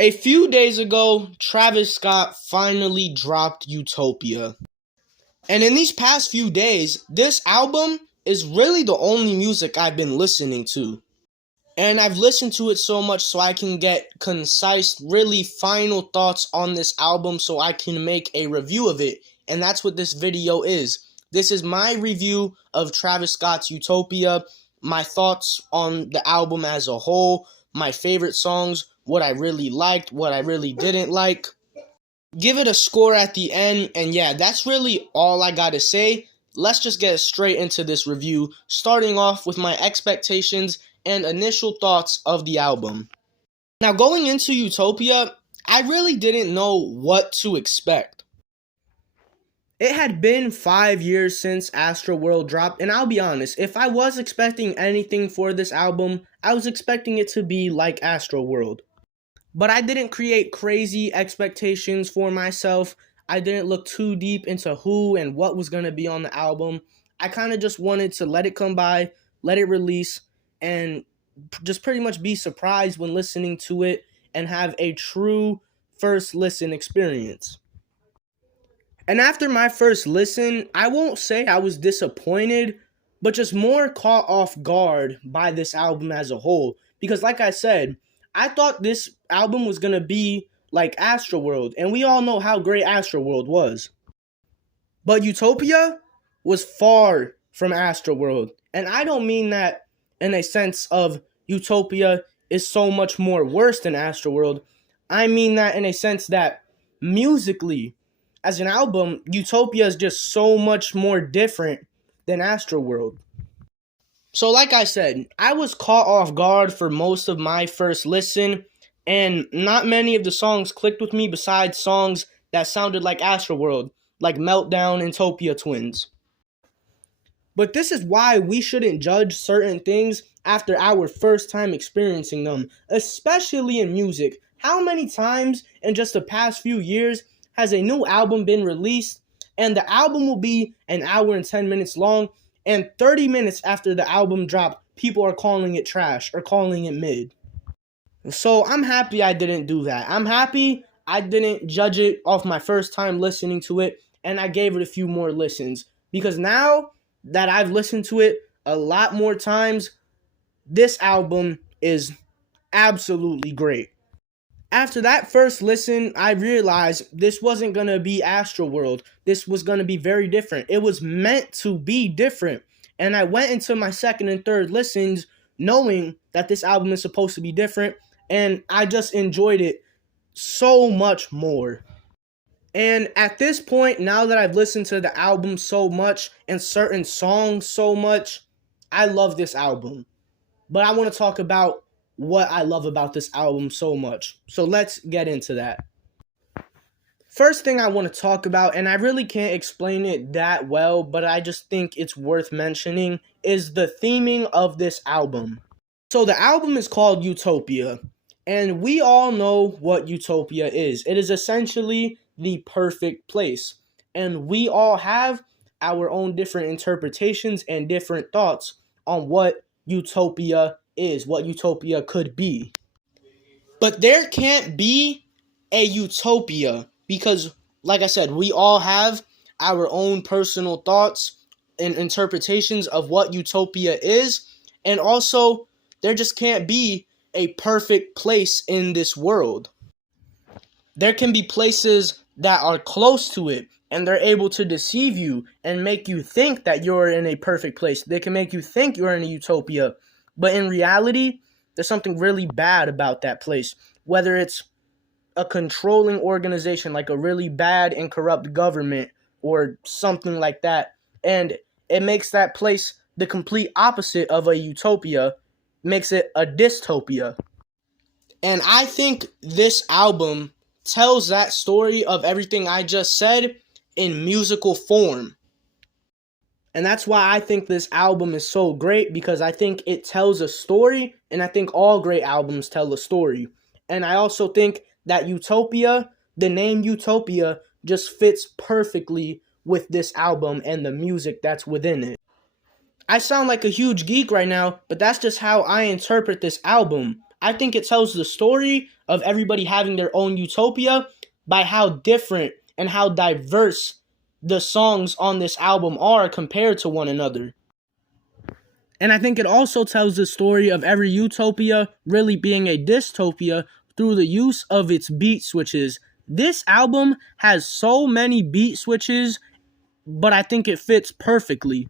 A few days ago, Travis Scott finally dropped Utopia. And in these past few days, this album is really the only music I've been listening to. And I've listened to it so much so I can get concise, really final thoughts on this album so I can make a review of it. And that's what this video is. This is my review of Travis Scott's Utopia, my thoughts on the album as a whole, my favorite songs, what I really liked, what I really didn't like. Give it a score at the end, and yeah, that's really all I gotta say. Let's just get straight into this review, starting off with my expectations and initial thoughts of the album. Now, going into Utopia, I really didn't know what to expect. It had been 5 years since Astroworld dropped, and I'll be honest, if I was expecting anything for this album, I was expecting it to be like Astroworld. But I didn't create crazy expectations for myself. I didn't look too deep into who and what was going to be on the album. I kind of just wanted to let it come by, let it release, and just pretty much be surprised when listening to it and have a true first listen experience. And after my first listen, I won't say I was disappointed, but just more caught off guard by this album as a whole. Because like I said, I thought this album was going to be like Astroworld, and we all know how great Astroworld was. But Utopia was far from Astroworld, and I don't mean that in a sense of Utopia is so much more worse than Astroworld. I mean that in a sense that musically, as an album, Utopia is just so much more different than Astroworld. So like I said, I was caught off guard for most of my first listen, and not many of the songs clicked with me besides songs that sounded like Astroworld, like Meltdown and Utopia Twins. But this is why we shouldn't judge certain things after our first time experiencing them, especially in music. How many times in just the past few years has a new album been released, and the album will be an hour and 10 minutes long, and 30 minutes after the album dropped, people are calling it trash or calling it mid. So I'm happy I didn't do that. I'm happy I didn't judge it off my first time listening to it, and I gave it a few more listens. Because now that I've listened to it a lot more times, this album is absolutely great. After that first listen, I realized this wasn't going to be Astroworld. This was going to be very different. It was meant to be different. And I went into my second and third listens knowing that this album is supposed to be different. And I just enjoyed it so much more. And at this point, now that I've listened to the album so much and certain songs so much, I love this album. But I want to talk about what I love about this album so much. So let's get into that. First thing I want to talk about, and I really can't explain it that well, but I just think it's worth mentioning, is the theming of this album. So the album is called Utopia, and we all know what Utopia is. It is essentially the perfect place, and we all have our own different interpretations and different thoughts on what Utopia is, what Utopia could be. But there can't be a Utopia because, like I said, we all have our own personal thoughts and interpretations of what Utopia is, and also there just can't be a perfect place in this world. There can be places that are close to it, and they're able to deceive you and make you think that you're in a perfect place. They can make you think you're in a utopia. But in reality, there's something really bad about that place. Whether it's a controlling organization like a really bad and corrupt government or something like that. And it makes that place the complete opposite of a utopia, makes it a dystopia. And I think this album tells that story of everything I just said in musical form. And that's why I think this album is so great, because I think it tells a story, and I think all great albums tell a story. And I also think that Utopia, the name Utopia, just fits perfectly with this album and the music that's within it. I sound like a huge geek right now, but that's just how I interpret this album. I think it tells the story of everybody having their own utopia by how different and how diverse the songs on this album are compared to one another. And I think it also tells the story of every utopia really being a dystopia through the use of its beat switches. This album has so many beat switches, but I think it fits perfectly.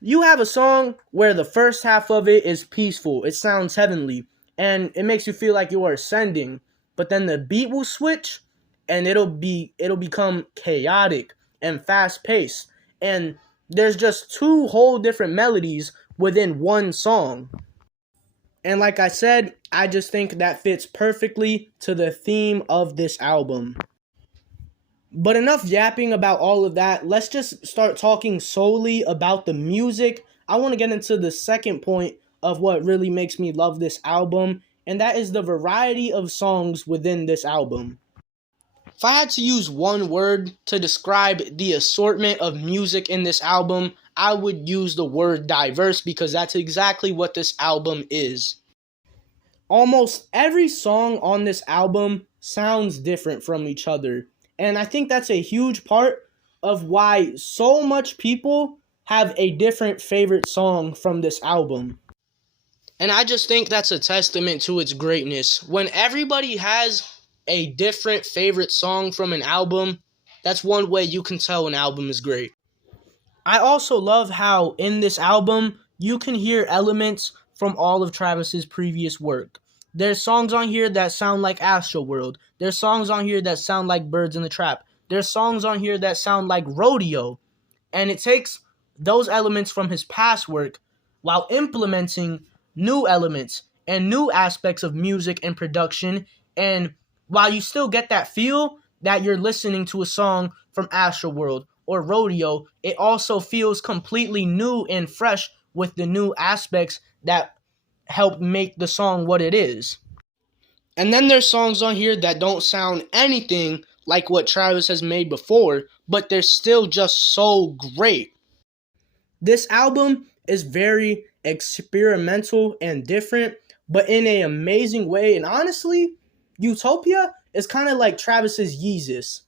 You have a song where the first half of it is peaceful, it sounds heavenly, and it makes you feel like you are ascending. But then the beat will switch, and it'll become chaotic and fast paced. And there's just two whole different melodies within one song. And like I said, I just think that fits perfectly to the theme of this album. But enough yapping about all of that. Let's just start talking solely about the music. I want to get into the second point of what really makes me love this album, and that is the variety of songs within this album. If I had to use one word to describe the assortment of music in this album, I would use the word diverse, because that's exactly what this album is. Almost every song on this album sounds different from each other. And I think that's a huge part of why so much people have a different favorite song from this album. And I just think that's a testament to its greatness. When everybody has a different favorite song from an album, that's one way you can tell an album is great. I also love how in this album, you can hear elements from all of Travis's previous work. There's songs on here that sound like Astroworld. There's songs on here that sound like Birds in the Trap. There's songs on here that sound like Rodeo. And it takes those elements from his past work while implementing new elements and new aspects of music and production. And while you still get that feel that you're listening to a song from Astroworld or Rodeo, it also feels completely new and fresh with the new aspects that help make the song what it is. And then there's songs on here that don't sound anything like what Travis has made before, but they're still just so great. This album is very experimental and different, but in an amazing way. And honestly, Utopia is kind of like Travis's Yeezus.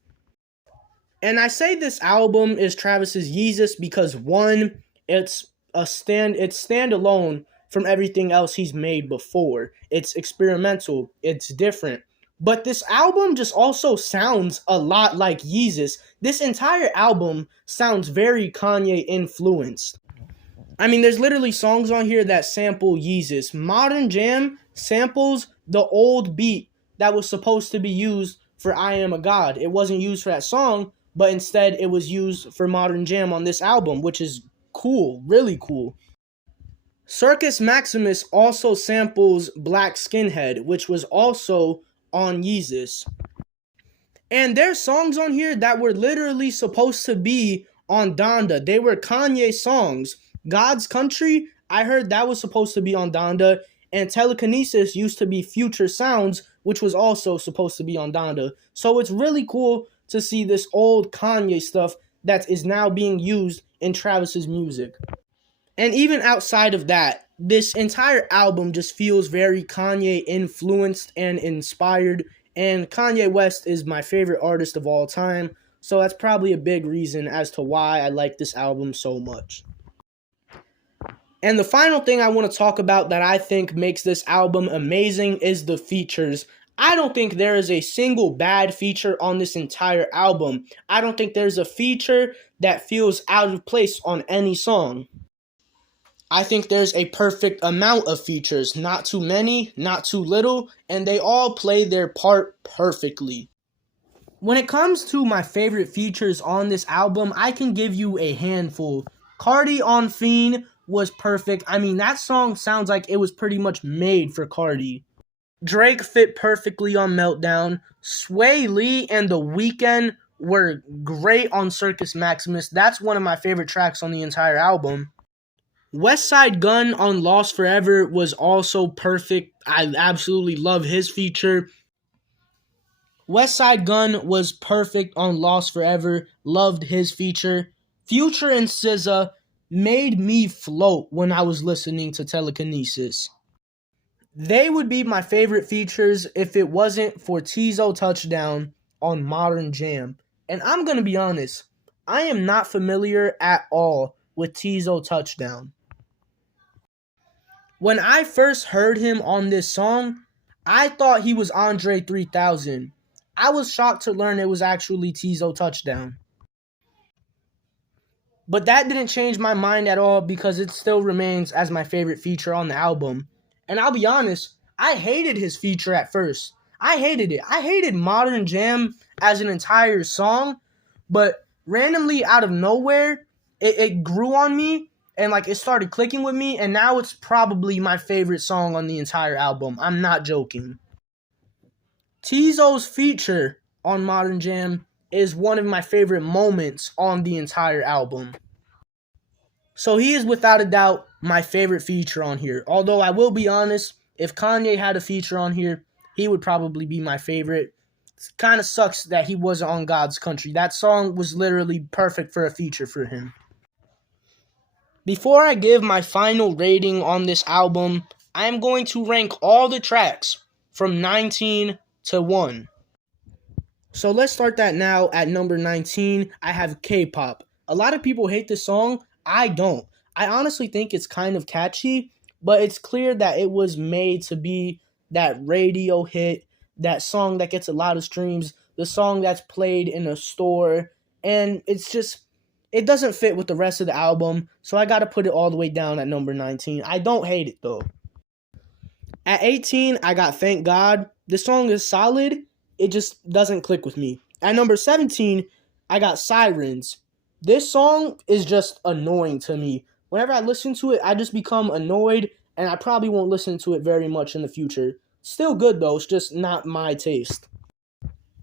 And I say this album is Travis's Yeezus because one, it's standalone from everything else he's made before. It's experimental, it's different. But this album just also sounds a lot like Yeezus. This entire album sounds very Kanye influenced. I mean, there's literally songs on here that sample Yeezus. Modern Jam samples the old beat that was supposed to be used for I Am a God. It wasn't used for that song, but instead it was used for Modern Jam on this album, which is cool, really cool. Circus Maximus also samples Black Skinhead, which was also on Yeezus. And there's songs on here that were literally supposed to be on Donda. They were Kanye songs. God's Country, I heard that was supposed to be on Donda. And Telekinesis used to be Future Sounds, which was also supposed to be on Donda. So it's really cool to see this old Kanye stuff that is now being used in Travis's music. And even outside of that, this entire album just feels very Kanye influenced and inspired. And Kanye West is my favorite artist of all time. So that's probably a big reason as to why I like this album so much. And the final thing I want to talk about that I think makes this album amazing is the features. I don't think there is a single bad feature on this entire album. I don't think there's a feature that feels out of place on any song. I think there's a perfect amount of features, not too many, not too little, and they all play their part perfectly. When it comes to my favorite features on this album, I can give you a handful. Cardi on Fiend was perfect. I mean, that song sounds like it was pretty much made for Cardi. Drake fit perfectly on Meltdown. Sway Lee and The Weeknd were great on Circus Maximus. That's one of my favorite tracks on the entire album. Westside Gunn on Lost Forever was also perfect. I absolutely love his feature. Westside Gunn was perfect on Lost Forever. Loved his feature. Future and SZA made me float when I was listening to Telekinesis. They would be my favorite features if it wasn't for Tizo Touchdown on Modern Jam. And I'm going to be honest, I am not familiar at all with Tizo Touchdown. When I first heard him on this song, I thought he was Andre 3000. I was shocked to learn it was actually Tizo Touchdown. But that didn't change my mind at all because it still remains as my favorite feature on the album. And I'll be honest, I hated his feature at first. I hated it. I hated Modern Jam as an entire song, but randomly out of nowhere, it grew on me and like it started clicking with me, and now it's probably my favorite song on the entire album. I'm not joking. Tizo's feature on Modern Jam is one of my favorite moments on the entire album. So he is without a doubt my favorite feature on here. Although I will be honest, if Kanye had a feature on here, he would probably be my favorite. It kind of sucks that he wasn't on God's Country. That song was literally perfect for a feature for him. Before I give my final rating on this album, I am going to rank all the tracks from 19 to 1. So let's start that now. At number 19, I have K-pop. A lot of people hate this song. I don't. I honestly think it's kind of catchy, but it's clear that it was made to be that radio hit, that song that gets a lot of streams, the song that's played in a store, and it doesn't fit with the rest of the album, so I gotta put it all the way down at number 19. I don't hate it though. At 18, I got Thank God. This song is solid, it just doesn't click with me. At number 17, I got Sirens. This song is just annoying to me. Whenever I listen to it, I just become annoyed, and I probably won't listen to it very much in the future. Still good though, it's just not my taste.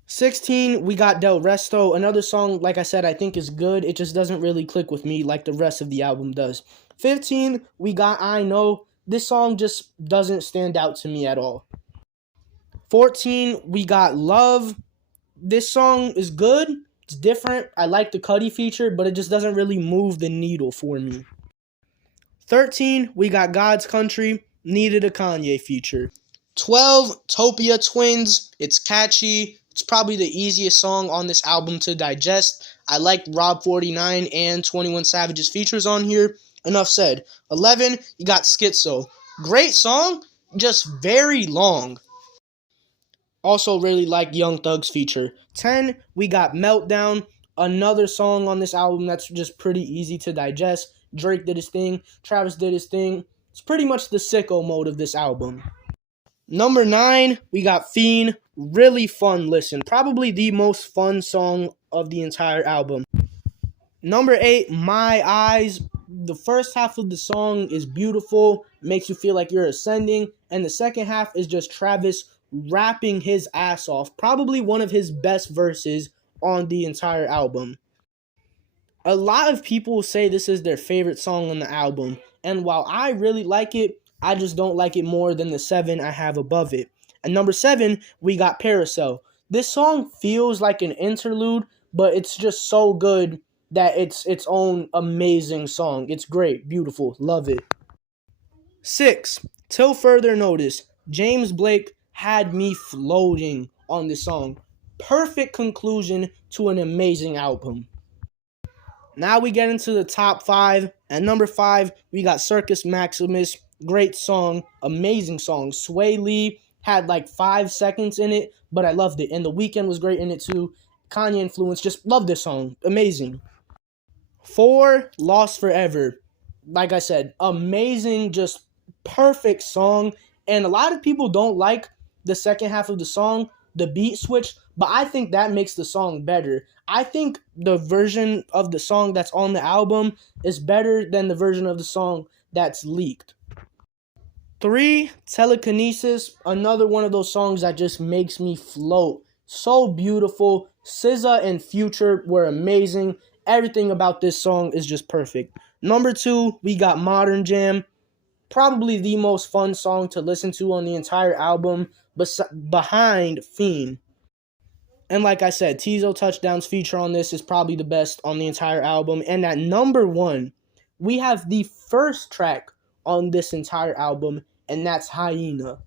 16, we got Del Resto. Another song, like I said, I think is good. It just doesn't really click with me like the rest of the album does. 15, we got I Know. This song just doesn't stand out to me at all. 14, we got Love. This song is good. It's different. I like the Cudi feature, but it just doesn't really move the needle for me. 13, we got God's Country. Needed a Kanye feature. 12, Utopia Twins. It's catchy. It's probably the easiest song on this album to digest. I like Rob 49 and 21 Savage's features on here. Enough said. 11, you got Schizo. Great song, just very long. Also really like Young Thug's feature. 10, we got Meltdown. Another song on this album that's just pretty easy to digest. Drake did his thing. Travis did his thing. It's pretty much the sicko mode of this album. Number 9, we got Fiend. Really fun listen. Probably the most fun song of the entire album. Number 8, My Eyes. The first half of the song is beautiful. Makes you feel like you're ascending. And the second half is just Travis rapping his ass off. Probably one of his best verses on the entire album. A lot of people say this is their favorite song on the album. And while I really like it, I just don't like it more than the 7 I have above it. At number 7, we got Parasol. This song feels like an interlude, but it's just so good that it's its own amazing song. It's great, beautiful, love it. 6, Till Further Notice. James Blake had me floating on this song. Perfect conclusion to an amazing album. Now we get into the top 5. At number 5, we got Circus Maximus. Great song, amazing song. Sway Lee had like 5 seconds in it, but I loved it. And The Weeknd was great in it too. Kanye influence, just love this song. Amazing. 4, Lost Forever. Like I said, amazing, just perfect song. And a lot of people don't like the second half of the song, the beat switch, but I think that makes the song better. I think the version of the song that's on the album is better than the version of the song that's leaked. 3, Telekinesis, another one of those songs that just makes me float. So beautiful. SZA and Future were amazing. Everything about this song is just perfect. Number 2, we got Modern Jam. Probably the most fun song to listen to on the entire album, behind Fiend. And like I said, Tizo Touchdown's feature on this is probably the best on the entire album. And at number 1, we have the first track on this entire album, and that's Hyena.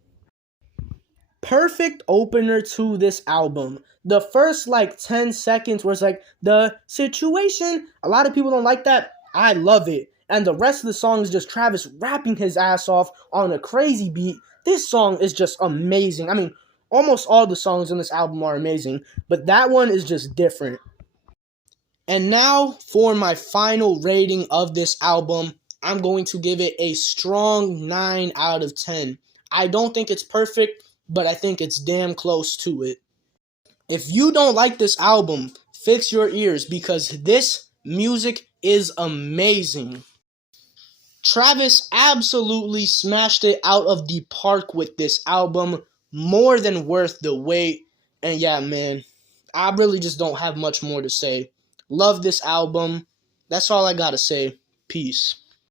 Perfect opener to this album. The first 10 seconds was the situation. A lot of people don't like that. I love it. And the rest of the song is just Travis rapping his ass off on a crazy beat. This song is just amazing. I mean, almost all the songs in this album are amazing, but that one is just different. And now for my final rating of this album, I'm going to give it a strong 9 out of 10. I don't think it's perfect, but I think it's damn close to it. If you don't like this album, fix your ears because this music is amazing. Travis absolutely smashed it out of the park with this album. More than worth the wait. And yeah, man, I really just don't have much more to say. Love this album. That's all I gotta say. Peace.